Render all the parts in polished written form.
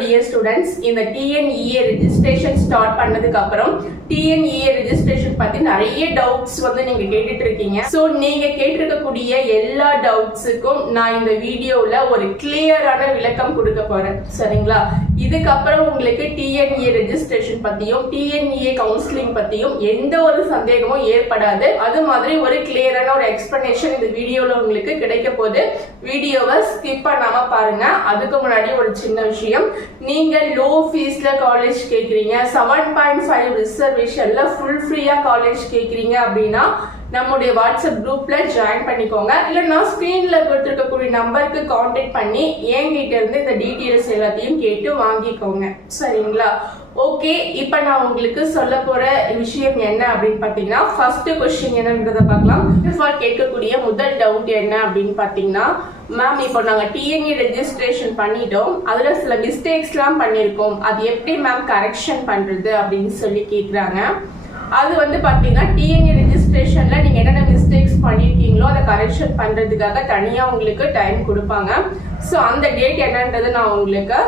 dear students, இந்த TNEA registration start பண்ணதுக்கு அப்புறம் TNEA registration பத்தி நிறைய doubts வந்து நீங்க கேட்டுட்டு இருக்கீங்க. சோ நீங்க கேட்டிருக்கக்கூடிய எல்லா doubtsக்கும் நான் இந்த வீடியோல ஒரு கிளியரான விளக்கம் கொடுக்க போறேன். சரிங்களா? இதுக்கு அப்புறம் உங்களுக்கு TNEA registration பத்தியும் TNEA counseling பத்தியும் எந்த ஒரு சந்தேகமும் ஏற்படாது. அது மாதிரி ஒரு கிளியரான ஒரு எக்ஸ்பிளனேஷன் இந்த வீடியோல உங்களுக்கு கிடைக்க போகுது. வீடியோவை ஸ்கிப் பண்ணாம பாருங்க. அதுக்கு முன்னாடி ஒரு சின்ன விஷயம், நீங்க லோ ஃபீஸ்ல காலேஜ் கேக்குறீங்க, 7.5 ரிசர்வேஷன்ல ஃபுல் ஃப்ரீயா காலேஜ் கேக்குறீங்க அப்படின்னா நம்முடைய வாட்ஸ்அப் குரூப்ல ஜாயின் பண்ணிக்கோங்க. இல்லைன்னா ஸ்கிரீன்ல கொடுத்துருக்கக்கூடிய நம்பருக்கு கான்டாக்ட் பண்ணி என்கிட்ட இருந்து இந்த டீட்டெயில்ஸ் எல்லாத்தையும் கேட்டு வாங்கிக்கோங்க. சரிங்களா? ஓகே, இப்ப நான் உங்களுக்கு சொல்ல போற விஷயம் என்ன அப்படின்னு பாத்தீங்கன்னா, ஃபர்ஸ்ட் கொஸ்டின் என்னன்றத பார்க்கலாம். கேட்கக்கூடிய முதல் டவுட் என்ன அப்படின்னு பாத்தீங்கன்னா, மேம் இப்போ நாங்க TNEA ரெஜிஸ்ட்ரேஷன் பண்ணிட்டோம், அதுல சில மிஸ்டேக்ஸ் எல்லாம் பண்ணிருக்கோம், அது எப்படி மேம் கரெக்ஷன் பண்றது அப்படின்னு சொல்லி கேக்குறாங்க. அது வந்து பாத்தீங்கன்னா TNEA ரெஜிஸ்ட்ரேஷன்ல நீங்க என்னென்ன மிஸ்டேக்ஸ் பண்ணிருக்கீங்களோ அதை கரெக்ஷன் பண்றதுக்காக தனியா உங்களுக்கு டைம் கொடுப்பாங்க. சோ அந்த டேட் என்னன்றது நான் உங்களுக்கு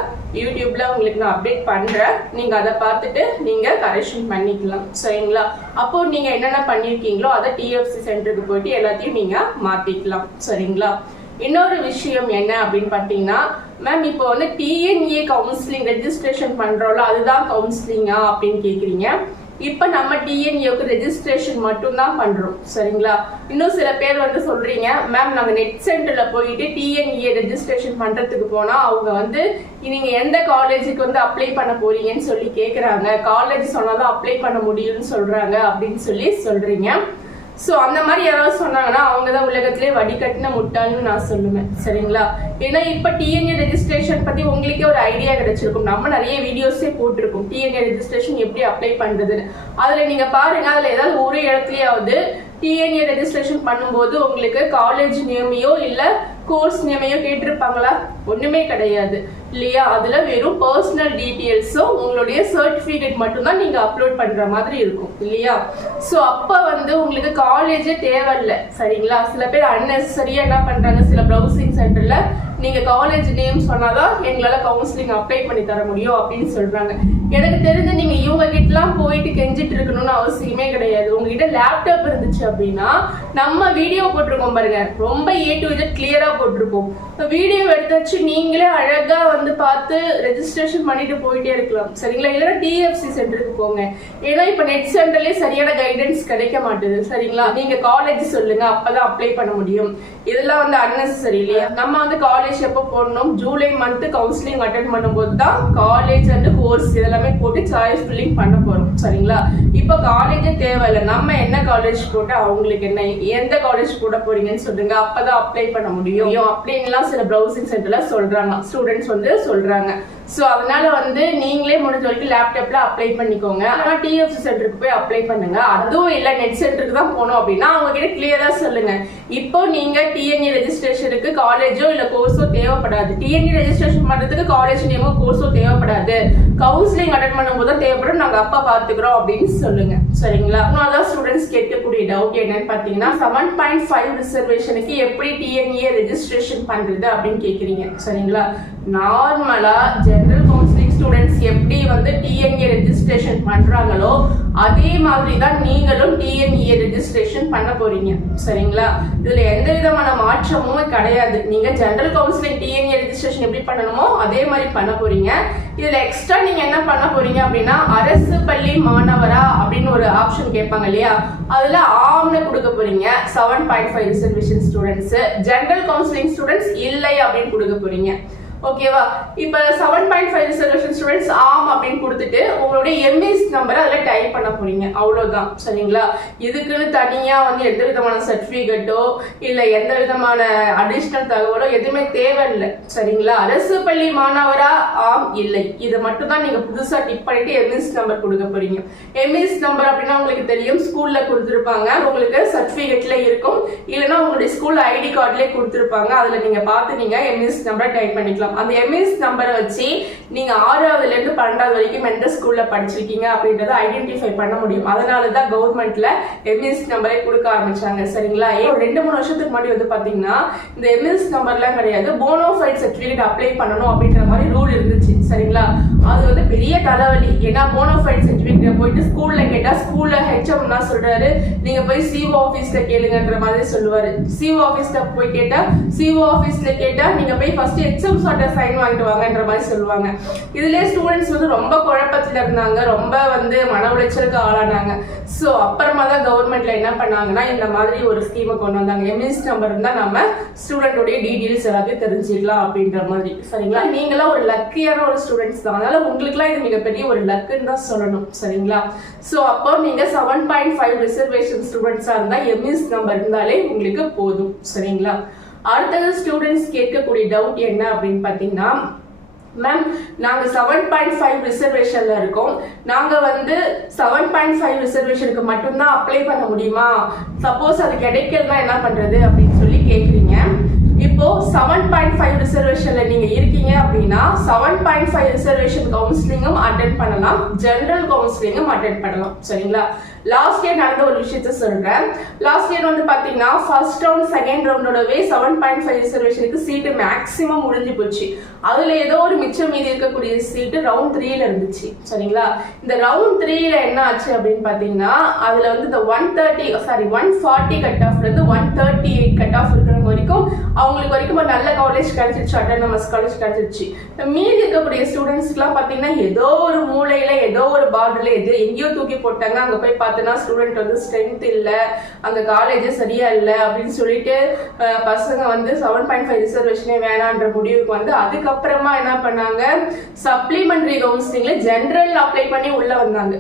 யூடியூப்ல உங்களுக்கு நான் அப்டேட் பண்றேன். நீங்க அதை பார்த்துட்டு நீங்க கரெக்ஷன் பண்ணிக்கலாம். சரிங்களா? அப்போ நீங்க என்னென்ன பண்ணிருக்கீங்களோ அதை TFC சென்டருக்கு போயிட்டு எல்லாத்தையும் நீங்க மாத்திக்கலாம். சரிங்களா? இன்னொரு விஷயம் என்ன அப்படின்னு பாத்தீங்கன்னா, மேம் இப்போ வந்து TNEA கவுன்சிலிங் ரெஜிஸ்ட்ரேஷன் பண்றோம்ல, அதுதான் கவுன்சிலிங்கா அப்படின்னு கேக்குறீங்க. இப்ப நம்ம TNEAக்கு ரெஜிஸ்ட்ரேஷன் மட்டும் தான் பண்றோம். சரிங்களா? இன்னும் சில பேர் வந்து சொல்றீங்க, மேம் நாங்க நெட் சென்டர்ல போயிட்டு TNEA ரெஜிஸ்ட்ரேஷன் பண்றதுக்கு போனா அவங்க வந்து நீங்க எந்த காலேஜுக்கு வந்து அப்ளை பண்ண போறீங்கன்னு சொல்லி கேக்குறாங்க, காலேஜ் சொன்னாதான் அப்ளை பண்ண முடியும்னு சொல்றாங்க அப்படின்னு சொல்லி சொல்றீங்க. சோ அந்த மாதிரி யாராவது சொன்னாங்கன்னா அவங்கதான் உலகத்திலே வடிகட்டின முட்டாள்னு நான் சொல்லுவேன். சரிங்களா? ஏன்னா இப்ப TNEA ரெஜிஸ்ட்ரேஷன் பத்தி உங்களுக்கே ஒரு ஐடியா கிடைச்சிருக்கும். நம்ம நிறைய வீடியோஸே போட்டிருக்கோம் TNEA ரெஜிஸ்ட்ரேஷன் எப்படி அப்ளை பண்றதுன்னு. அதுல நீங்க பாருங்க, அதுல ஏதாவது ஒரு இடத்துலயாவது TNEA ரெஜிஸ்ட்ரேஷன் பண்ணும்போது உங்களுக்கு காலேஜ் நேமையோ இல்ல கோர்ஸ் நேமையோ கேட்டிருப்பாங்களா? ஒண்ணுமே கிடையாது இல்லையா? அதுல வெறும் பர்சனல் டீடைல்ஸும் உங்களுடைய சர்டிபிகேட் மட்டும் தான் நீங்க அப்லோட் பண்ற மாதிரி இருக்கும் இல்லையா? சோ அப்ப வந்து உங்களுக்கு காலேஜே தேவையில்லை. சரிங்களா? சில பேர் அன்னெசரியா என்ன பண்றாங்க, சில ப்ரௌசிங் சென்டர்ல நீங்க காலேஜ் நேம் சொன்னாதான் எங்களால கவுன்சிலிங் அப்ளை பண்ணி தர முடியும் அப்படின்னு சொல்றாங்க. எனக்கு தெரிஞ்சு நீங்க இவங்க கிட்டலாம் போயிட்டு கெஞ்சிட்டு இருக்கணும்னு அவசியமே கிடையாது. உங்ககிட்ட லேப்டாப் இருந்துச்சு அப்படின்னா நம்ம வீடியோ போட்டிருக்கோம் பாருங்க, ரொம்ப A to Z கிளியரா போட்டிருக்கோம். வீடியோ எடுத்து வச்சு நீங்களே அழகா வந்து பார்த்து ரெஜிஸ்ட்ரேஷன் பண்ணிட்டு போயிட்டே இருக்கலாம். சரிங்களா? இல்லைன்னா TFC சென்டருக்கு போங்க. ஏன்னா இப்ப நெட் சென்டர்லயே சரியான கைடன்ஸ் கிடைக்க மாட்டேது. சரிங்களா? நீங்க காலேஜ் சொல்லுங்க, அப்பதான் அப்ளை பண்ண முடியும். இதெல்லாம் வந்து அன்னெசரி இல்லையா? நம்ம வந்து காலேஜ் எப்போ போடணும், ஜூலை மந்த் கவுன்சிலிங் அட்டென்ட் பண்ணும்போது தான் காலேஜ் அண்ட் கோர்ஸ் இதெல்லாமே போட்டு சாய்ஸ் ஃபில்லிங் பண்ண போறோம். சரிங்களா? இப்ப காலேஜே தேவையில்லை, நம்ம என்ன காலேஜ் போட்டு அவங்களுக்கு என்ன, எந்த காலேஜ் போட போறீங்கன்னு சொல்லுங்க, அப்பதான் அப்ளை பண்ண முடியும் அப்படின்லாம் சில ப்ரௌசிங் சென்டர்ல சொல்றாங்க, ஸ்டூடெண்ட்ஸ் வந்து சொல்றாங்க. சோ அதனால வந்து நீங்களே முடிஞ்ச வரைக்கும் லேப்டாப்ல அப்ளை பண்ணிக்கோங்க. ஆனா TFC சென்டருக்கு போய் அப்ளை பண்ணுங்க. அதுவும் இல்ல நெட் சென்டருக்கு தான் போகணும் அப்படின்னா அவங்க கிட்ட கிளியரா சொல்லுங்க, இப்போ நீங்க TNEA ரெஜிஸ்ட்ரேஷனுக்கு காலேஜோ இல்ல கோர்ஸோ தேவைப்படாது, TNEA ரெஜிஸ்ட்ரேஷன் பண்றதுக்கு காலேஜ் நேமோ கோர்ஸோ தேவைப்படாது, கவுன்சிலிங் அட்டென்ட் பண்ணும்போது தான் தேவைப்படும், நாங்க அப்பா பாத்துக்கிறோம் அப்படின்னு சொல்லுங்க. சரிங்களா? அதனால ஸ்டூடெண்ட்ஸ் கேட்கக்கூடிய டவுட் என்னன்னு பாத்தீங்கன்னா, 7.5 ரிசர்வேஷனுக்கு எப்படி TNEA ரெஜிஸ்ட்ரேஷன் பண்றது அப்படின்னு கேக்குறீங்க. சரிங்களா? நார்மலா ஜெனரல் கவுன்சிலிங் ஸ்டூடெண்ட்ஸ் எப்படி வந்து TNEA ரெஜிஸ்ட்ரேஷன் பண்றாங்களோ அதே மாதிரி தான் நீங்களும் TNEA ரெஜிஸ்ட்ரேஷன் பண்ண போறீங்க. சரிங்களா? இதுல எந்த விதமான மாற்றமும் கிடையாது. நீங்க ஜெனரல் கவுன்சிலிங் TNEA ரெஜிஸ்ட்ரேஷன் எப்படி பண்ணணுமோ அதே மாதிரி பண்ண போறீங்க. இதுல எக்ஸ்ட்ரா நீங்க என்ன பண்ண போறீங்க அப்படின்னா, அரசு பள்ளி மாணவரா அப்படின்னு ஒரு ஆப்ஷன் கேட்பாங்க இல்லையா, அதுல ஆம்னு கொடுக்க போறீங்க 7.5 reservation students. General counselling students இல்லை அப்படின்னு கொடுக்க போறீங்க. ஓகேவா? இப்ப 7.5 ரிசர்வேஷன் ஸ்டூடெண்ட்ஸ் ஆம் அப்படின்னு கொடுத்துட்டு உங்களுடைய MVS நம்பரை அதுல டைப் பண்ண போறீங்க. அவ்வளவுதான். சரிங்களா? இதுக்குன்னு தனியா வந்து எந்த விதமான சர்டிபிகேட்டோ இல்ல எந்த விதமான அடிஷனல் தகவலோ எதுவுமே தேவையில்லை. சரிங்களா? அரசு பள்ளி மாணவரா ஆம் இல்லை, இதை மட்டும் தான் நீங்க புதுசா டிக் பண்ணிட்டு MVS நம்பர் கொடுக்க போறீங்க. MVS நம்பர் அப்படின்னா உங்களுக்கு தெரியும், ஸ்கூல்ல கொடுத்துருப்பாங்க, உங்களுக்கு சர்டிபிகேட்ல இருக்கும், இல்லைன்னா உங்களுடைய ஸ்கூல் ஐடி கார்ட்லயே கொடுத்துருப்பாங்க. அதுல நீங்க பார்த்து நீங்க MVS நம்பரை டைப் பண்ணிக்கலாம். அந்த MVS நம்பரை வச்சு நீங்க 6வதுல இருந்து 12வது வரைக்கும் எந்த ஸ்கூல்ல படிச்சிருக்கீங்க அப்படின்றத ஐடென்டிஃபை பண்ண முடியும். அதனாலதான் கவர்மெண்ட்ல MVS நம்பரை கொடுக்க ஆரம்பிச்சாங்க. சரிங்களா? ஒரு 2-3 வருஷத்துக்கு முன்னாடி வந்து பாத்தீங்கன்னா இந்த MVS நம்பர்லாம் கிடையாது, போனோஃபைட் சர்டிபிகேட் அப்ளை பண்ணணும் அப்படின்ற மாதிரி ரூல் இருந்துச்சு. சரிங்களா. அது வந்து பெரிய தலைவலி. ஏன்னா போனோஃபைட் சர்டிபிகேட் போயிட்டு ஸ்கூல்ல கேட்டா ஸ்கூல்ல ஹெச்எம் என்ன சொல்றாரு, நீங்க போய் சிஓ ஆபீஸ்ல கேளுங்கன்ற மாதிரி சொல்லுவாரு. சிஓ ஆபீஸ்ல போய் கேட்டா சிஓ ஆபீஸ்ல கேட்டா நீங்க போய் ஃபர்ஸ்ட் எக்ஸாம் சார்ட்டர் சைன் வாங்கிட்டு வாங்கன்ற மாதிரி சொல்லுவாங்க. இதுலயே ஸ்டூடெண்ட்ஸ் வந்து ரொம்ப குழப்பத்துல இருந்தாங்க, ரொம்ப வந்து மன உளைச்சலுக்கு ஆளானாங்க. ஸோ அப்புறமா தான் கவர்மெண்ட்ல என்ன பண்ணாங்கன்னா இந்த மாதிரி ஒரு ஸ்கீமை கொண்டு வந்தாங்க. எம்இஎஸ் நம்பர் இருந்தா நம்ம ஸ்டூடெண்டோடைய டீடைல்ஸ் எல்லாத்தையும் தெரிஞ்சுக்கலாம் அப்படின்ற மாதிரி. சரிங்களா. நீங்களாம் ஒரு லக்கியான ஒரு ஸ்டூடெண்ட்ஸ் தான், அதனால உங்களுக்குலாம் இது மிகப்பெரிய ஒரு லக்குன்னு தான் சொல்லணும். சரிங்களா. ஸோ அப்போ நீங்க 7.5 ரிசர்வேஷன் ஸ்டூடெண்ட்ஸா இருந்தா எம்இஎஸ் நம்பர் இருந்தாலே உங்களுக்கு போதும். சரிங்களா. அடுத்தது ஸ்டூடெண்ட்ஸ் கேட்கக்கூடிய டவுட் என்ன அப்படின்னு பாத்தீங்கன்னா, மேம் நாங்க 7.5 ரிசர்வேஷன்ல இருக்கோம், நாங்க வந்து 7.5 ரிசர்வேஷனுக்கு மட்டும்தான் அப்ளை பண்ண முடியுமா, சப்போஸ் அது கிடைக்கலன்னா என்ன பண்றது அப்படின்னு சொல்லி கேக்குறீங்க. இப்போ 7.5 ரிசர்வேஷன்ல நீங்க இருக்கீங்க அப்படின்னா 7.5 ரிசர்வேஷன் கவுன்சிலிங்கும் அட்டென்ட் பண்ணலாம், ஜெனரல் கவுன்சிலிங்கும் அட்டென்ட் பண்ணலாம். சரிங்களா. லாஸ்ட் இயர் நடந்த ஒரு விஷயத்த சொல்றேன். லாஸ்ட் இயர் வந்து பாத்தீங்கன்னா ஃபர்ஸ்ட் ரவுண்ட் செகண்ட் ரவுண்டோடவே 7.5 ரிசர்வேஷனுக்கு சீட்டு மேக்ஸிமம் முடிஞ்சு போச்சு. அதுல ஏதோ ஒரு மிச்சம் மீதி இருக்கக்கூடிய சீட்டு ரவுண்ட் 3ல இருந்துச்சு. சரிங்களா. இந்த ரவுண்ட் 3ல என்ன ஆச்சு அப்படின்னு பாத்தீங்கன்னா, அதுல வந்து இந்த 140 கட் ஆஃப்ல இருந்து 138 கட் ஆஃப் இருக்கிறவங்க வரைக்கும் அவங்களுக்கு வரைக்கும் ஒரு நல்ல காலேஜ் கிடைச்சிருச்சு, அட்டானமஸ் காலேஜ் கிடைச்சிருச்சு. மீதி இருக்கக்கூடிய ஸ்டூடெண்ட்ஸ்க்குலாம் பாத்தீங்கன்னா ஏதோ ஒரு மூலையில ஏதோ ஒரு பார்டர்ல எங்கேயோ தூக்கி போட்டாங்க. அங்க போய் பார்த்தனா ஸ்டூடெண்ட் வந்து ஸ்ட்ரென்த் இல்ல, அந்த காலேஜ் சரியா இல்ல அப்படின்னு சொல்லிட்டு பசங்க வந்து 7.5 ரிசர்வேஷனே வேணான்ற முடிவுக்கு வந்து அதுக்கப்புறமா என்ன பண்ணாங்க, சப்ளிமெண்டரி கவுன்சிலிங்ல ஜெனரல் அப்ளை பண்ணி உள்ள வந்தாங்க.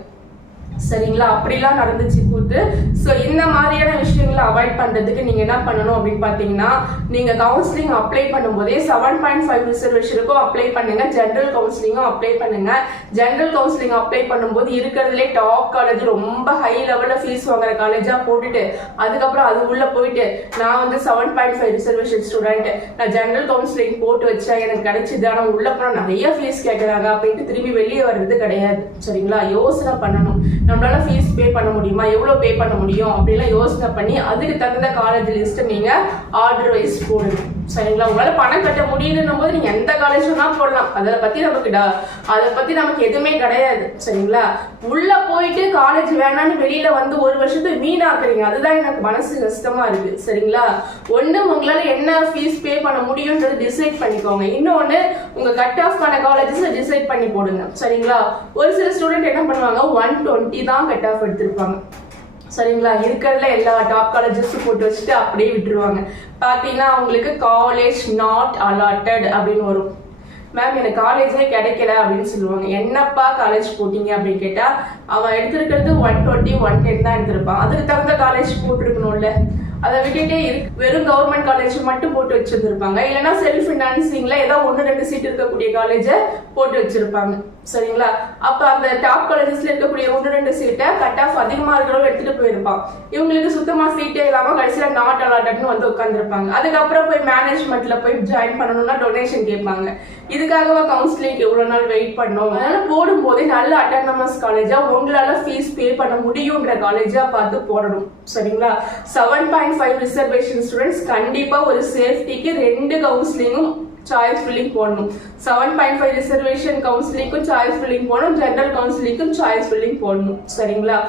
சரிங்களா. அப்படிலாம் நடந்துச்சு கூத்து. ஸோ இந்த மாதிரியான விஷயங்களை அவாய்ட் பண்றதுக்கு நீங்க என்ன பண்ணணும் அப்படின்னு பாத்தீங்கன்னா, நீங்க கவுன்சிலிங் அப்ளை பண்ணும்போதே 7.5 ரிசர்வேஷனுக்கும் அப்ளை பண்ணுங்க, ஜெனரல் கவுன்சிலிங்கும் அப்ளை பண்ணுங்க. ஜெனரல் கவுன்சிலிங் அப்ளை பண்ணும்போது இருக்கிறதுலே டாப் காலேஜ் ரொம்ப ஹை லெவல்ல ஃபீஸ் வாங்குற காலேஜா போட்டுட்டு அதுக்கப்புறம் அது உள்ள போயிட்டு நான் வந்து 7.5 ரிசர்வேஷன் ஸ்டூடெண்ட், நான் ஜெனரல் கவுன்சிலிங் போட்டு வச்சேன் எனக்கு கிடைச்சது, ஆனா உள்ள போனா நிறைய ஃபீஸ் கேட்கறாங்க அப்படின்ட்டு திரும்பி வெளியே வர்றது கிடையாது. சரிங்களா. யோசனை பண்ணணும், நம்மளால ஃபீஸ் பே பண்ண முடியுமா, எவ்வளவு பே பண்ண முடியும் அப்படிலாம் யோசனை பண்ணி அதுக்கு தகுந்த காலேஜ் லிஸ்ட் நீங்க ஆர்டர் வைஸ் போடுங்க. சரிங்களா. உங்களால பணம் கட்ட முடியுதுன்னும் போது நீங்க எந்த காலேஜ்னா போடலாம், அதை பத்தி நமக்கு எதுவுமே கிடையாது. சரிங்களா. உள்ள போயிட்டு காலேஜ் வேணான்னு வெளியில வந்து ஒரு வருஷத்துக்கு வீணாக்குறீங்க, அதுதான் எனக்கு மனசு கஷ்டமா இருக்கு. சரிங்களா. ஒண்ணு உங்களால என்ன ஃபீஸ் பே பண்ண முடியும்ன்றது டிசைட் பண்ணிக்கோங்க, இன்னொன்னு உங்க கட் ஆஃப் பண்ண காலேஜஸ் டிசைட் பண்ணி போடுங்க. சரிங்களா. ஒரு சில ஸ்டூடெண்ட் என்ன பண்ணுவாங்க 120 தான் கட் ஆஃப் எடுத்திருப்பாங்க. சரிங்களா. இருக்கிறதுல எல்லா டாப் காலேஜஸும் போட்டு வச்சுட்டு அப்படியே விட்டுருவாங்க. பாத்தீங்கன்னா அவங்களுக்கு காலேஜ் நாட் அலாட்டட் அப்படின்னு வரும். மேம் எனக்கு காலேஜே கிடைக்கல அப்படின்னு சொல்லுவாங்க. என்னப்பா காலேஜ் போட்டீங்க அப்படின்னு கேட்டா அவன் எடுத்திருக்கிறது 120 110 தான் எடுத்திருப்பான், அதுக்கு தகுந்த காலேஜ் போட்டுருக்கணும்ல. அதை விட்டுட்டே வெறும் கவர்மெண்ட் காலேஜ் மட்டும் போட்டு வச்சிருந்திருப்பாங்க, இல்லைன்னா செல்ஃப் ஃபினான்சிங்ல ஏதோ 1-2 சீட் இருக்கக்கூடிய காலேஜ போட்டு வச்சிருப்பாங்க. சரிங்களா. அப்ப அந்த டாப் காலேஜஸ்ல இருக்கக்கூடிய 1-2 சீட்டை கட் ஆஃப் அதிகமா இருக்கிறவங்க எடுத்துட்டு போயிருப்பான். இவங்களுக்கு சுத்தமா சீட்டே இல்லாம கடைசியில நாட் அலாட்டட்னு வந்து உட்காந்துருப்பாங்க. அதுக்கப்புறம் போய் மேனேஜ்மெண்ட்ல போய் ஜாயின் பண்ணணும்னா டொனேஷன் கேட்பாங்க. இதுக்காகவா கவுன்சிலிங் எவ்வளவு நாள் வெயிட் பண்ணோம். அதனால போடும் போதே நல்ல அட்டானமஸ் காலேஜா உங்களால ஃபீஸ் பே பண்ண முடியும்ன்ற காலேஜா பார்த்து போடணும். சரிங்களா. 7.5 ரிசர்வேஷன் ஸ்டூடெண்ட்ஸ் கண்டிப்பா ஒரு சேஃப்டிக்கு 2 கவுன்சிலிங்கும் சாய்ஸ் ஃபில்லிங் போடணும். 7.5 ரிசர்வேஷன் கவுன்சிலிங்க்கும் சாய்ஸ் ஃபில்லிங் போடணும், ஜெனரல் கவுன்சிலிங்க்கும் சாய்ஸ் ஃபில்லிங் போடணும். சரிங்களா.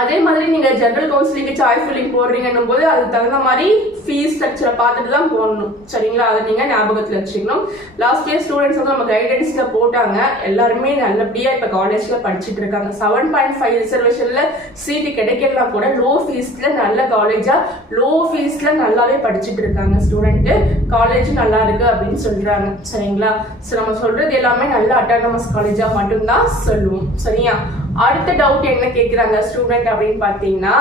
அதே மாதிரி நீங்க ஜெனரல் கவுன்சிலிங்க்கு சாய்ஸ் ஃபில்லிங் போடுறீங்கன்னும் போது அதுக்கு தகுந்த மாதிரி ஃபீஸ் ஸ்ட்ரக்சரை பார்த்துட்டு தான் போடணும். சரிங்களா. அதை நீங்க ஞாபகத்துல வச்சுக்கணும். லாஸ்ட் இயர் ஸ்டூடெண்ட்ஸ் வந்து நம்ம கைடன்ஸ்ல போட்டாங்க, எல்லாருமே நல்லபடியா இப்ப காலேஜ்ல படிச்சுட்டு இருக்காங்க. 7.5 ரிசர்வேஷன்ல சீட்டு கிடைக்கலாம் கூட லோ ஃபீஸ்ல நல்ல காலேஜா லோ ஃபீஸ்ல நல்லாவே படிச்சுட்டு இருக்காங்க ஸ்டூடெண்ட். காலேஜ் நல்லா இருக்கு அப்படின்னு சொல்றாங்க. சரிங்களா. நம்ம சொல்றது எல்லாமே நல்ல அட்டானமஸ் காலேஜா மட்டும்தான் சொல்லுவோம். சரியா. அடுத்த டவுட் என்ன கேக்குறாங்க ஸ்டூடெண்ட் அப்படின்னு பாத்தீங்கன்னா,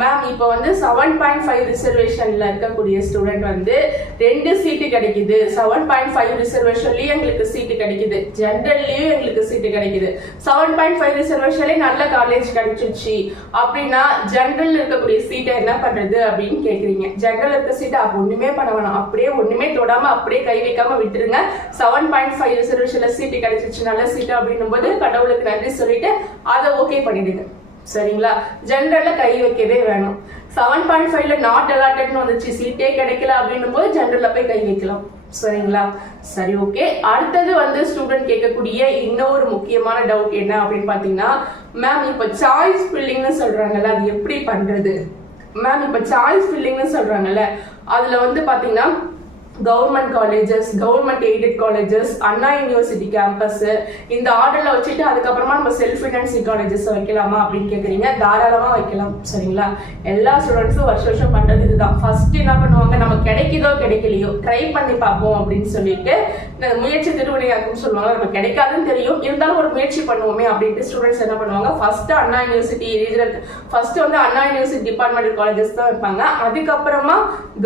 மேம் இப்போ வந்து 7.5 ரிசர்வேஷன்ல இருக்கக்கூடிய ஸ்டூடெண்ட் வந்து 2 சீட்டு கிடைக்குது, 7.5 ரிசர்வேஷன்லயும் எங்களுக்கு சீட்டு கிடைக்குது, ஜெனரல்லயும் எங்களுக்கு சீட்டு கிடைக்குது, 7.5 ரிசர்வேஷன்லயே நல்ல காலேஜ் கிடைச்சிருச்சு அப்படின்னா ஜெனரல் இருக்கக்கூடிய சீட்டை என்ன பண்றது அப்படின்னு கேக்குறீங்க. ஜெனரல் இருக்க சீட்டை ஒண்ணுமே பண்ண வேணாம், அப்படியே ஒண்ணுமே தொடாம அப்படியே கை வைக்காம விட்டுருங்க. 7.5 ரிசர்வேஷன்ல சீட்டு கிடைச்சிருச்சு நல்ல சீட்டு அப்படின்னும் போது கடவுளுக்கு நன்றி சொல்லிட்டு அதை ஓகே பண்ணிடுங்க. சரிங்களா. ஜெனரல்ல கை வைக்கவே வேணும். 7.5ல நாட் அலாட்டட்னு வந்துச்சு, சீட்டே கிடைக்கல அப்படின்னும் போது ஜெனரல்ல போய் கை வைக்கலாம். சரிங்களா? சரி, ஓகே. அடுத்தது வந்து ஸ்டூடெண்ட் கேட்கக்கூடிய இன்னொரு முக்கியமான டவுட் என்ன அப்படின்னு பாத்தீங்கன்னா, மேம் இப்ப சாய்ஸ் ஃபில்லிங்னு சொல்றாங்கல்ல, அது எப்படி பண்றது மேம்? இப்ப சாய்ஸ் ஃபில்லிங்னு சொல்றாங்கல்ல, அதுல வந்து பாத்தீங்கன்னா government colleges, government aided colleges, Anna university campus, இந்த ஆர்டர்ல வச்சுட்டு அதுக்கப்புறமா நம்ம செல்ஃப் ஃபினான்சிங் காலேஜஸ் வைக்கலாமா அப்படின்னு கேக்குறீங்க. தாராளமா வைக்கலாம். சரிங்களா? எல்லா ஸ்டூடெண்ட்ஸும் வருஷம் பண்றது இதுதான். ஃபர்ஸ்ட் என்ன பண்ணுவாங்க, நம்ம கிடைக்குதோ கிடைக்கலையோ ட்ரை பண்ணி பார்ப்போம் அப்படின்னு சொல்லிட்டு முயற்சி திருவினையாக்கும் சொல்லுவாங்க. நம்ம கிடைக்காதுன்னு தெரியும், இருந்தாலும் ஒரு முயற்சி பண்ணுவோமே அப்படின்ட்டு ஸ்டூடெண்ட்ஸ் என்ன பண்ணுவாங்க, ஃபர்ஸ்ட் அண்ணா யூனிவர்சிட்டி ரீஜனல், ஃபர்ஸ்ட் வந்து அண்ணா யூனிவர்சிட்டி டிபார்ட்மெண்டல் காலேஜஸ் தான் வைப்பாங்க. அதுக்கப்புறமா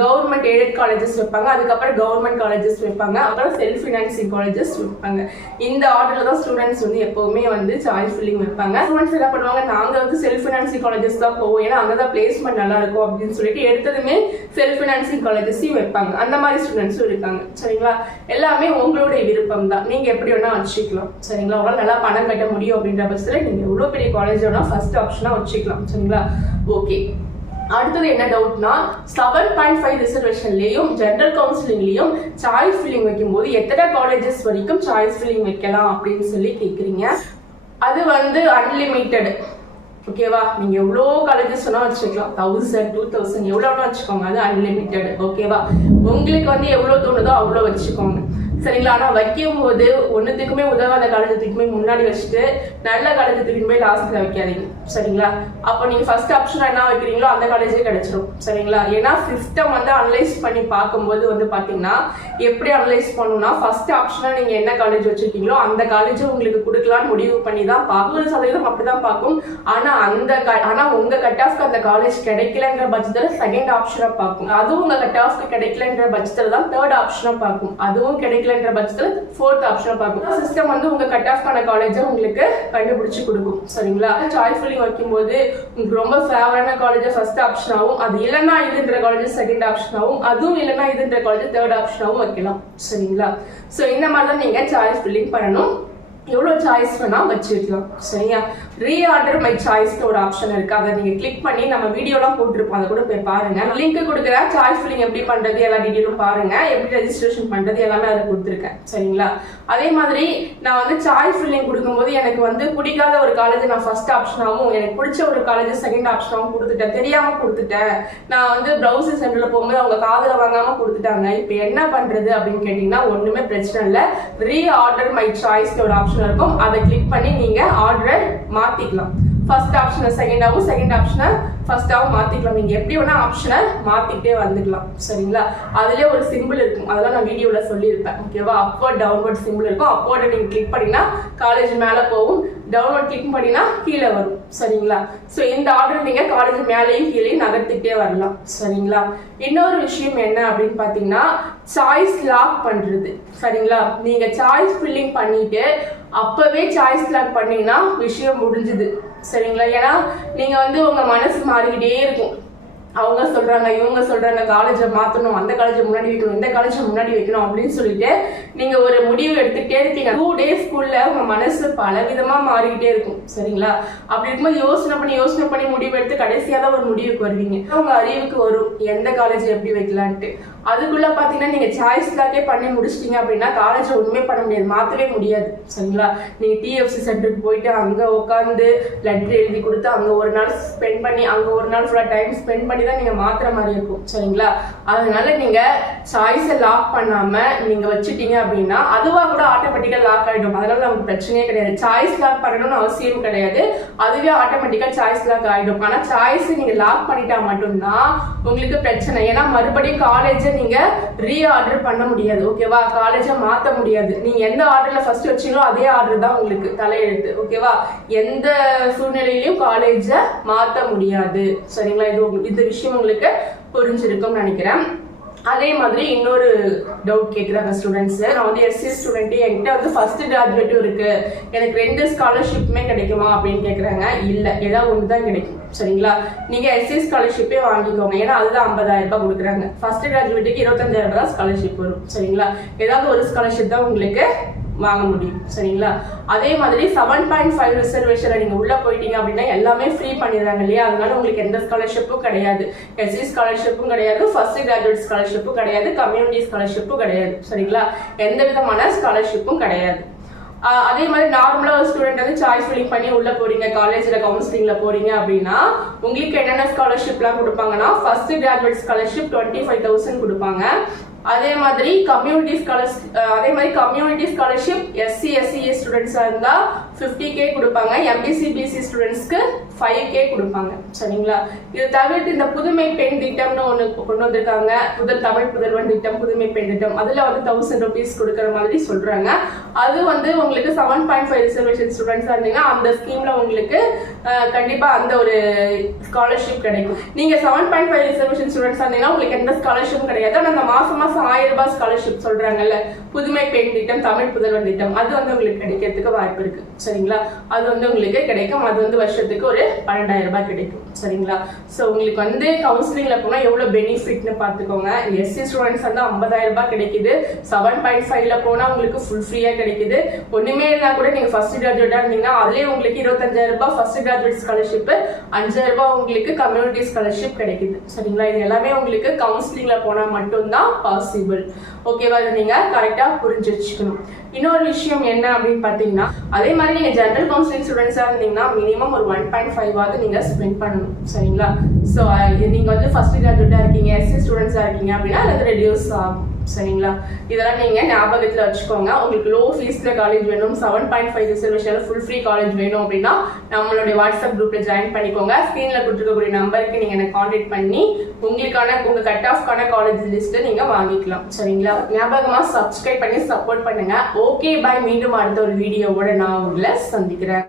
கவர்மெண்ட் எய்டட் காலேஜஸ் வைப்பாங்க. அதுக்கப்புறம் கவர்மெண்ட் காலேஜஸ் வைப்பாங்க. அப்புறம் செல்ஃப் ஃபினான்சிங் காலேஜஸ் வைப்பாங்க. இந்த ஆர்டர்ல தான் ஸ்டூடெண்ட்ஸ் வந்து எப்பவுமே வந்து சாய்ஸ் ஃபில்லிங் வைப்பாங்க. ஸ்டூடெண்ட்ஸ் என்ன பண்ணுவாங்க, நாங்க வந்து செல்ஃப் ஃபினான்சிங் காலேஜஸ் தான் போவோம், ஏன்னா அங்கதான் பிளேஸ்மெண்ட் நல்லா இருக்கும் அப்படின்னு சொல்லிட்டு எடுத்ததுமே செல்ஃப் ஃபினான்சிங் காலேஜஸையும் வைப்பாங்க. அந்த மாதிரி ஸ்டூடெண்ட்ஸும் இருக்காங்க. சரிங்களா? எல்லாமே உங்களுடைய விருப்பம் தான், நீங்க எப்படி வேணா வச்சுக்கலாம். சரிங்களா? உங்களால நல்லா பணம் கட்ட முடியும் அப்படின்ற பட்சத்துல நீங்க எவ்வளவு பெரிய காலேஜ் வேணா ஃபர்ஸ்ட் ஆப்ஷனா வச்சுக்கலாம். சரிங்களா? ஓகே. அடுத்தது என்ன டவுட்னா, 7.5 ரிசர்வேஷன்லயும் ஜெனரல் கவுன்சிலிங்லயும் சாய்ஸ் ஃபில்லிங் வைக்கும்போது எத்தனை காலேஜஸ் வரைக்கும் சாய்ஸ் ஃபில்லிங் வைக்கலாம் அப்படின்னு சொல்லி கேக்குறீங்க. அது வந்து அன்லிமிட்டெட். ஓகேவா? நீங்க எவ்வளோ காலேஜஸ் வேணா வச்சுக்கலாம், 1000 2000 எவ்வளவு வச்சுக்கோங்க, அது அன்லிமிட்டெட். ஓகேவா? உங்களுக்கு வந்து எவ்வளவு தோணுதோ அவ்வளோ வச்சுக்கோங்க. சரிங்களா? ஆனா வைக்கும் போது ஒன்னுத்துக்குமே உதவாத காலேஜத்துக்குமே முன்னாடி வச்சுட்டு நல்ல காலேஜத்துக்கு போய் லாஸ்ட்ல வைக்காதீங்க. சரிங்களா? அப்போ நீங்க ஃபர்ஸ்ட் ஆப்ஷன் என்ன வைக்கிறீங்களோ அந்த காலேஜே கிடைச்சிடும். சரிங்களா? ஏன்னா சிஸ்டம் வந்து அனலைஸ் பண்ணி பார்க்கும்போது வந்து பாத்தீங்கன்னா எப்படி அனலைஸ் பண்ணணும்னா, ஃபர்ஸ்ட் ஆப்ஷனா நீங்க என்ன காலேஜ் வச்சிருக்கீங்களோ அந்த காலேஜ் உங்களுக்கு கொடுக்கலாம்னு முடிவு பண்ணி தான் 40% அப்படிதான் பார்க்கும். ஆனா உங்க கட் ஆஃப்க்கு அந்த காலேஜ் கிடைக்கலன்ற பட்சத்துல செகண்ட் ஆப்ஷனா பார்க்கும். அதுவும் உங்க கட் ஆஃப்க்கு கிடைக்கலன்ற பட்சத்துல தான் தேர்ட் ஆப்ஷனா பார்க்கும். அதுவும் கிடைக்கல பட்சத்துல ஃபோர்த் ஆப்ஷன் பார்க்கும். சிஸ்டம் வந்து உங்க கட் ஆஃப் பண்ண காலேஜை உங்களுக்கு கண்டுபிடிச்சு கொடுக்கும். சரிங்களா? சாய்ஸ் ஃபில்லிங் வைக்கும்போது உங்களுக்கு ரொம்ப ஃபேவரான காலேஜ் ஃபர்ஸ்ட் ஆப்ஷன் ஆகும், அது இல்லைன்னா இதுன்ற காலேஜ் செகண்ட் ஆப்ஷன் ஆகும், அதுவும் இல்லைன்னா இதுன்ற காலேஜ் தேர்ட் ஆப்ஷனாகவும் வைக்கலாம். சரிங்களா? சோ இந்த மாதிரி தான் நீங்க சாய்ஸ் ஃபில்லிங் பண்ணணும். எவ்வளவு சாய்ஸ் வேணா வச்சிருக்கலாம். சரியா? ரீஆர்டர் மை சாய்ஸ்னு ஒரு ஆப்ஷன் இருக்கு, அதை நீங்க கிளிக் பண்ணி நம்ம வீடியோலாம் போட்டிருப்போம், அதை கூட போய் பாருங்க. லிங்க் கொடுக்குறேன், சாய்ஸ் ஃபில்லிங் எப்படி பண்றது எல்லா டீட்டெயிலும் பாருங்க, எப்படி ரெஜிஸ்ட்ரேஷன் பண்றது எல்லாமே அதை கொடுத்துருக்கேன். சரிங்களா? அதே மாதிரி நான் வந்து சாய்ஸ் ஃபில்லிங் கொடுக்கும்போது எனக்கு வந்து பிடிக்காத ஒரு காலேஜ் நான் ஃபர்ஸ்ட் ஆப்ஷனாகவும் எனக்கு பிடிச்ச ஒரு காலேஜ் செகண்ட் ஆப்ஷனாகவும் கொடுத்துட்டேன், தெரியாம கொடுத்துட்டேன். நான் வந்து ப்ரௌசிங் சென்டர்ல போகும்போது அவங்க காதுல வாங்காம கொடுத்துட்டாங்க. இப்போ என்ன பண்றது அப்படின்னு கேட்டீங்கன்னா ஒண்ணுமே பிரச்சனை இல்லை. ரீஆர்டர் மை சாய்ஸ்னு ஒரு ஆப்ஷன் இருக்கும், அதை கிளிக் பண்ணி நீங்க ஆர்டரை மாத்திக்கலாம். ஃபர்ஸ்ட் ஆப்ஷனை செகண்டாவும் செகண்ட் ஆப்ஷனை ஃபர்ஸ்டாவும் மாத்திக்கலாம். நீங்க எப்படி வேணா ஆப்ஷனை மாத்திக்கிட்டே வந்துக்கலாம். சரிங்களா? அதுல ஒரு சிம்பிள் இருக்கும், அதெல்லாம் நான் வீடியோல சொல்லியிருப்பேன். ஓகேவா? அப்வர்ட் டவுன்வர்ட் சிம்பிள் இருக்கும். அப்வர்ட் நீங்க கிளிக் பண்ணீங்கன்னா காலேஜ் மேல போகும், டவுன்வர்ட் கிளிக் பண்ணீங்கன்னா கீழே வரும். சரிங்களா? சோ இந்த ஆர்டர் நீங்க காலேஜ் மேலேயும் கீழே நகர்த்திக்கிட்டே வரலாம். சரிங்களா? இன்னொரு விஷயம் என்ன அப்படின்னு பாத்தீங்கன்னா, சாய்ஸ் லாக் பண்றது. சரிங்களா? நீங்க சாய்ஸ் ஃபில்லிங் பண்ணிட்டு அப்பவே சாய்ஸ் லாக் பண்ணீங்கன்னா விஷயம் முடிஞ்சுது. சரிங்களா? ஏன்னா நீங்க வந்து உங்க மனசு மாறிக்கிட்டே இருக்கும். அவங்க சொல்றாங்க, இவங்க சொல்றாங்க, காலேஜை மாத்தணும், அந்த காலேஜை முன்னாடி வைக்கணும், இந்த காலேஜை முன்னாடி வைக்கணும் அப்படின்னு சொல்லிட்டு நீங்க ஒரு முடிவு எடுத்துக்கிட்டே இருக்கீங்க. 2 டேஸ்க்குள்ள உங்க மனசு பல விதமா மாறிக்கிட்டே இருக்கும். சரிங்களா? அப்படி இருக்கும்போது யோசனை பண்ணி முடிவு எடுத்து கடைசியா தான் ஒரு முடிவுக்கு வருவீங்க. உங்க அறிவுக்கு வரும் எந்த காலேஜ் எப்படி வைக்கலான்ட்டு. அதுக்குள்ள பாத்தீங்கன்னா நீங்க சாய்ஸ் லாக்கே பண்ணி முடிச்சிட்டீங்க அப்படின்னா காலேஜ் ஒண்ணுமே பண்ண முடியாது, மாத்தவே முடியாது. சரிங்களா? நீங்க டிஎஃப்சி சென்டருக்கு போயிட்டு அங்க உட்காந்து லெட்டர் எழுதி கொடுத்து அங்க ஒரு நாள் ஸ்பெண்ட் பண்ணி அங்க ஒரு நாள் ஃபுல்லா டைம் ஸ்பெண்ட் பண்ணி தான் நீங்க மாத்துற மாதிரி இருக்கும். சரிங்களா? அதனால நீங்க சாய்ஸை லாக் பண்ணாம நீங்க வச்சுட்டீங்க அப்படின்னா அதுவா கூட ஆட்டோமேட்டிக்கா லாக் ஆயிடும். அதனால நமக்கு பிரச்சனையே கிடையாது. சாய்ஸ் லாக் பண்ணணும்னு அவசியம் கிடையாது, அதுவே ஆட்டோமேட்டிக்கா சாய்ஸ் லாக் ஆயிடும். ஆனா சாய்ஸ் நீங்க லாக் பண்ணிட்டா மட்டும்தான் உங்களுக்கு பிரச்சனை. ஏன்னா மறுபடியும் காலேஜ் நீங்க ரீஆர்டர் பண்ண முடியாது. ஓகேவா? காலேஜ மாத்த முடியாது. நீங்க எந்த ஆர்டர்ல ஃபர்ஸ்ட் வச்சீங்களோ அதே ஆர்டர் தான் உங்களுக்கு தலையெழுத்து. ஓகேவா? எந்த சூழ்நிலையிலும் காலேஜ மாத்த முடியாது. சரிங்களா? இந்த விஷயம் உங்களுக்கு புரிஞ்சிருக்கும்னு நினைக்கிறேன். அதே மாதிரி இன்னொரு டவுட் கேட்குறாங்க ஸ்டூடெண்ட்ஸ். நான் வந்து எஸ்சி ஸ்டூடெண்ட், என்கிட்ட வந்து ஃபர்ஸ்ட் கிராஜுவேட்டும் இருக்கு, எனக்கு 2 ஸ்காலர்ஷிப்புமே கிடைக்குமா அப்படின்னு கேட்குறாங்க. இல்லை, ஏதாவது ஒன்று தான் கிடைக்கும். சரிங்களா? நீங்க எஸ்சி ஸ்காலர்ஷிப்பே வாங்கிக்கோங்க, ஏன்னா அதுதான் 50,000 ரூபாய் கொடுக்குறாங்க. ஃபர்ஸ்ட் கிராஜுவேட்டுக்கு 25,000 ரூபாய் ஸ்காலர்ஷிப் வரும். சரிங்களா? ஏதாவது ஒரு ஸ்காலர்ஷிப் தான் உங்களுக்கு வாங்க முடியும். சரிங்களா? அதே மாதிரி 7.5 ரிசர்வேஷன்ல நீங்க உள்ள போயிட்டீங்க அப்படின்னா எல்லாமே ஃப்ரீ பண்ணிடுறாங்க இல்லையா? அதனால உங்களுக்கு எந்த ஸ்காலர்ஷிப்பும் கிடையாது, எஸ்சி ஸ்காலர்ஷிப்பும் கிடையாது, ஃபர்ஸ்ட் கிராஜுவேட் ஸ்காலர்ஷிப்பும் கிடையாது, கம்யூனிட்டி ஸ்காலர்ஷிப்பும் கிடையாது. சரிங்களா? எந்த விதமான ஸ்காலர்ஷிப்பும் கிடையாது. அதே மாதிரி நார்மலா ஒரு ஸ்டூடெண்ட் வந்து சாய்ஸ் ஃபில்லிங் பண்ணி உள்ள போறீங்க, காலேஜ்ல கவுன்சிலிங்ல போறீங்க அப்படின்னா உங்களுக்கு என்னென்ன ஸ்காலர்ஷிப்லாம் கொடுப்பாங்கன்னா ஃபர்ஸ்ட் கிராஜுவேட் ஸ்காலர்ஷிப் 25,000 கொடுப்பாங்க. அதே மாதிரி கம்யூனிட்டி ஸ்காலர்ஷிப் எஸ்சி எஸ்சிஏ ஸ்டூடெண்ட்ஸா இருந்தா 50K கொடுப்பாங்க, எம்பிசி பிசி ஸ்டூடெண்ட்ஸ்க்கு 5K கொடுப்பாங்க. சரிங்களா? இது தவிர்த்து இந்த புதுமை பெண் திட்டம்னு ஒண்ணு கொண்டு வந்திருக்காங்க, தமிழ் புதல்வன் திட்டம், புதுமை பெண் திட்டம். அதுல வந்து 1000 rupees கொடுக்கற மாதிரி சொல்றாங்க. அது வந்து உங்களுக்கு 7.5 ரிசர்வேஷன் ஸ்டூடெண்ட்ஸா இருந்தீங்கன்னா அந்த ஸ்கீம்ல உங்களுக்கு கண்டிப்பா அந்த ஒரு ஸ்காலர்ஷிப் கிடைக்கும். நீங்க 7.5 ரிசர்வேஷன் ஸ்டூடெண்ட்ஸா இருந்தீங்கன்னா உங்களுக்கு எந்த ஸ்காலர்ஷிப்பும் கிடையாது. ஆனா அந்த மாசம் 1000 ரூபாய் ஸ்காலர்ஷிப் சொல்றாங்கல்ல, புதுமை பெண் திட்டம், தமிழ் புதல்வன் திட்டம், அது வந்து உங்களுக்கு கிடைக்கிறதுக்கு வாய்ப்பு இருக்கு. சரிங்களா? அது வந்து உங்களுக்கு கிடைக்கும். அது வந்து வருஷத்துக்கு ஒரு 12,000 ரூபாய் கிடைக்கும். சரிங்களா? சோ உங்களுக்கு வந்து கவுன்சிலிங்ல போனா எவ்வளவு பெனிஃபிட்னு பாத்துக்கோங்க. எஸ்சி ஸ்டூடெண்ட்ஸ் வந்து 50,000 ரூபாய் கிடைக்குது, 7.5ல போனா உங்களுக்கு ஃபுல் ஃப்ரீயா கிடைக்குது. ஒண்ணுமே இல்லைனா கூட நீங்க ஃபர்ஸ்ட் கிராஜுவேட்டா இருந்தீங்கன்னா அதுலயே உங்களுக்கு 25,000 ரூபாய் ஃபர்ஸ்ட் கிராஜுவேட் ஸ்காலர்ஷிப், 5,000 ரூபாய் உங்களுக்கு கம்யூனிட்டி ஸ்காலர்ஷிப் கிடைக்குது. சரிங்களா? இது எல்லாமே உங்களுக்கு கவுன்சிலிங்ல போனா மட்டும்தான் பாசிபிள். ஓகேவா? இதை நீங்க கரெக்டா புரிஞ்சு வச்சுக்கணும். இன்னொரு விஷயம் என்ன அப்படின்னு பாத்தீங்கன்னா, அதே மாதிரி நீங்க ஜெனரல் கவுன்சிலிங் ஸ்டூடெண்ட்ஸா இருந்தீங்கன்னா மினிமம் ஒரு 1.5 நீங்க ஸ்பெண்ட் பண்ணணும். சரிங்களா? சோ நீங்க வந்து ஃபர்ஸ்ட் கிராஜுவேட்டா இருக்கீங்க, எஸ்சி ஸ்டூடெண்ட்ஸா இருக்கீங்க அப்படின்னா அது ரெடியூஸ் ஆகும். சரிங்களா? இதெல்லாம் நீங்க ஞாபகத்துல வச்சுக்கோங்க. உங்களுக்கு லோ ஃபீஸ்ல காலேஜ் வேணும், 7.5 ரிசர்வேஷன்ல ஃபுல் ஃப்ரீ காலேஜ் வேணும் அப்படின்னா நம்மளுடைய வாட்ஸ்அப் குரூப்ல ஜாயின் பண்ணிக்கோங்க. ஸ்கிரீன்ல கொடுத்துருக்கக்கூடிய நம்பருக்கு நீங்க எனக்கு கான்டாக்ட் பண்ணி உங்க கட் ஆஃப்கான காலேஜ் லிஸ்ட் நீங்க வாங்கிக்கலாம். சரிங்களா? ஞாபகமா சப்ஸ்கிரைப் பண்ணி சப்போர்ட் பண்ணுங்க. ஓகே, பாய். மீண்டும் அடுத்த ஒரு வீடியோவோட நான் உங்களை சந்திக்கிறேன்.